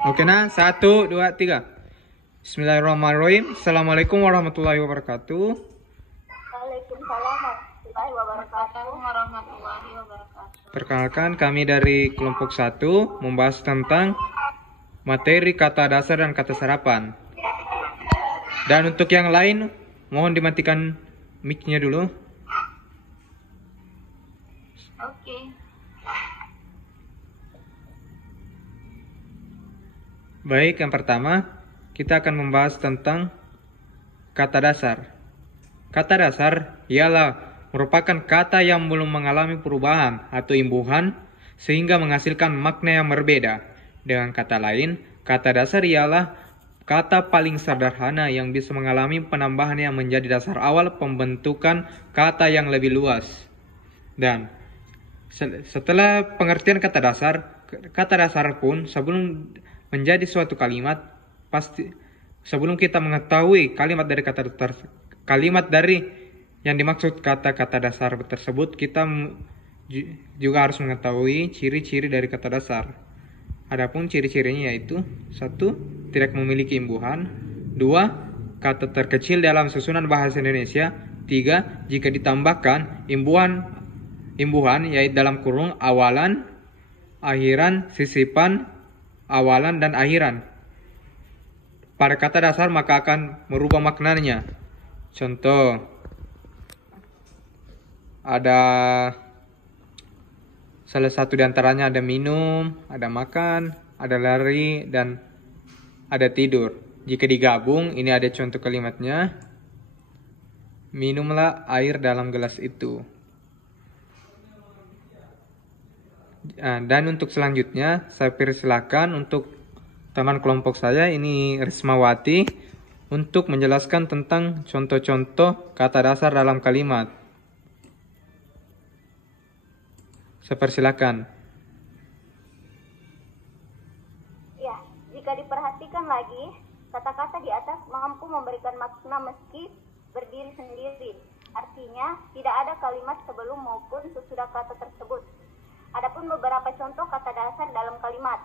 Oke nah, 1, 2, 3. Bismillahirrahmanirrahim. Assalamualaikum warahmatullahi wabarakatuh. Waalaikumsalam warahmatullahi wabarakatuh. Perkenalkan, kami dari kelompok 1 membahas tentang materi kata dasar dan kata serapan. Dan untuk yang lain, mohon dimatikan mic-nya dulu. Oke. Baik, yang pertama kita akan membahas tentang kata dasar. Kata dasar ialah merupakan kata yang belum mengalami perubahan atau imbuhan sehingga menghasilkan makna yang berbeda. Dengan kata lain, kata dasar ialah kata paling sederhana yang bisa mengalami penambahan yang menjadi dasar awal pembentukan kata yang lebih luas. Dan setelah pengertian kata dasar pun sebelum menjadi suatu kalimat, pasti sebelum kita mengetahui kalimat dari yang dimaksud kata-kata dasar tersebut, kita juga harus mengetahui ciri-ciri dari kata dasar. Adapun ciri-cirinya yaitu 1. Tidak memiliki imbuhan. 2. Kata terkecil dalam susunan bahasa Indonesia. 3. Jika ditambahkan imbuhan yaitu dalam kurung awalan, akhiran, sisipan, awalan dan akhiran pada kata dasar, maka akan merubah maknanya. Contoh, ada salah satu diantaranya ada minum, ada makan, ada lari, dan ada tidur. Jika digabung, ini ada contoh kalimatnya. Minumlah air dalam gelas itu. Dan untuk selanjutnya, saya persilakan untuk teman kelompok saya, ini Rismawati, untuk menjelaskan tentang contoh-contoh kata dasar dalam kalimat. Saya persilakan. Ya, jika diperhatikan lagi, kata-kata di atas mampu memberikan makna meski berdiri sendiri. Artinya, tidak ada kalimat sebelum maupun sesudah kata tersebut. Adapun beberapa contoh kata dasar dalam kalimat.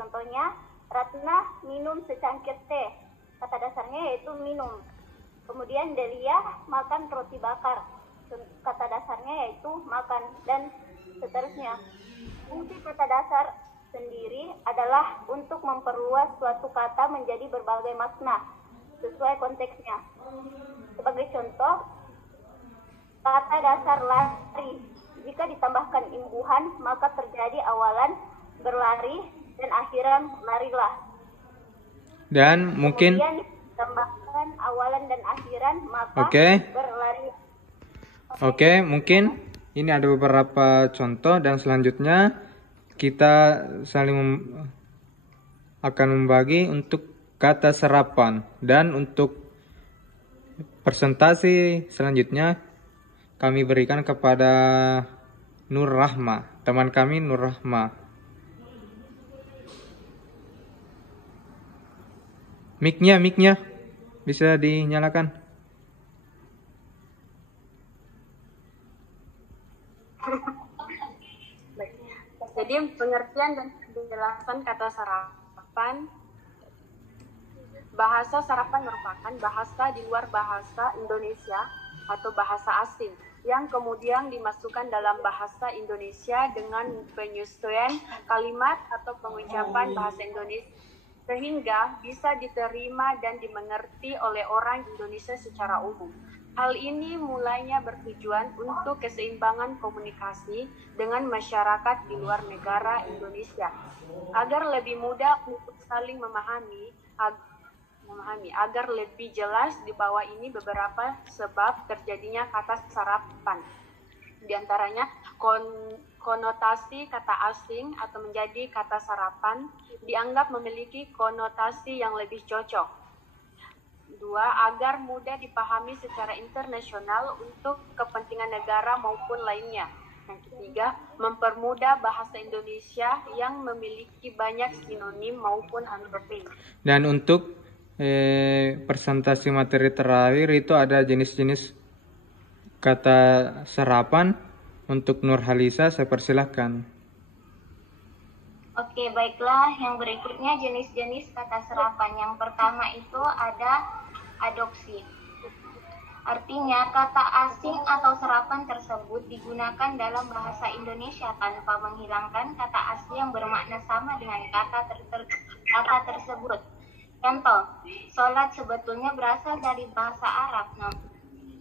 Contohnya, Ratna minum secangkir teh. Kata dasarnya yaitu minum. Kemudian Delia makan roti bakar. Kata dasarnya yaitu makan, dan seterusnya. Fungsi kata dasar sendiri adalah untuk memperluas suatu kata menjadi berbagai makna sesuai konteksnya. Sebagai contoh, kata dasar lari. Jika ditambahkan imbuhan, maka terjadi awalan berlari dan akhiran larilah. Dan mungkin kemudian ditambahkan awalan dan akhiran, maka berlari. Oke, mungkin ini ada beberapa contoh, dan selanjutnya kita akan membagi untuk kata serapan. Dan untuk presentasi selanjutnya kami berikan kepada Nur Rahma, teman kami Nur Rahma. Mic-nya bisa dinyalakan. Jadi pengertian dan penjelasan kata serapan. Bahasa serapan merupakan bahasa di luar bahasa Indonesia atau bahasa asing yang kemudian dimasukkan dalam bahasa Indonesia dengan penyesuaian kalimat atau pengucapan bahasa Indonesia sehingga bisa diterima dan dimengerti oleh orang Indonesia secara umum. Hal ini mulainya bertujuan untuk keseimbangan komunikasi dengan masyarakat di luar negara Indonesia agar lebih mudah untuk saling memahami. Agar lebih jelas di bawah ini beberapa sebab terjadinya kata serapan. Di antaranya konotasi kata asing atau menjadi kata serapan dianggap memiliki konotasi yang lebih cocok. 2. Agar mudah dipahami secara internasional untuk kepentingan negara maupun lainnya. Yang ketiga, mempermudah bahasa Indonesia yang memiliki banyak sinonim maupun antonim. Dan untuk presentasi materi terakhir itu ada jenis-jenis kata serapan. Untuk Nur Halisa, saya persilahkan. Oke, baiklah. Yang berikutnya jenis-jenis kata serapan. Yang pertama itu ada adopsi. Artinya, kata asing atau serapan tersebut digunakan dalam bahasa Indonesia tanpa menghilangkan kata asli yang bermakna sama dengan kata tersebut. Contoh, sholat sebetulnya berasal dari bahasa Arab.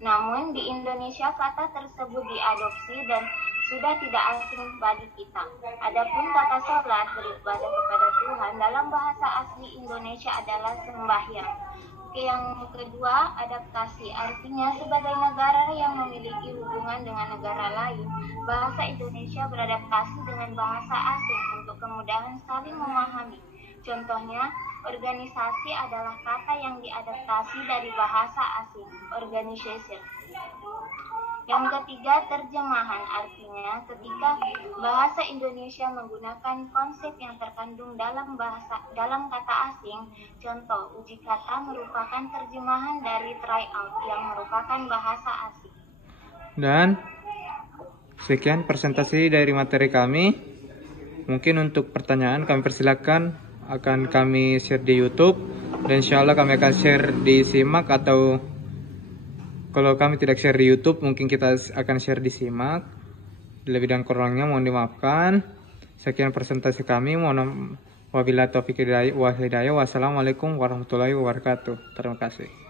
Namun di Indonesia kata tersebut diadopsi dan sudah tidak asing bagi kita. Adapun kata sholat beribadah kepada Tuhan dalam bahasa asli Indonesia adalah sembahyang. Yang kedua, adaptasi. Artinya sebagai negara yang memiliki hubungan dengan negara lain, bahasa Indonesia beradaptasi dengan bahasa asing untuk kemudahan saling memahami. Contohnya, organisasi adalah kata yang diadaptasi dari bahasa asing, organization. Yang ketiga, terjemahan. Artinya, ketika bahasa Indonesia menggunakan konsep yang terkandung dalam kata asing, contoh, uji kata merupakan terjemahan dari tryout yang merupakan bahasa asing. Dan sekian presentasi dari materi kami. Mungkin untuk pertanyaan kami persilakan akan kami share di YouTube, dan insya Allah kami akan share di Simak, atau kalau kami tidak share di YouTube mungkin kita akan share di Simak. Lebih dan kurangnya mohon dimaafkan. Sekian presentasi kami. Wabillahi taufiq wal hidayah. Wassalamualaikum warahmatullahi wabarakatuh. Terima kasih.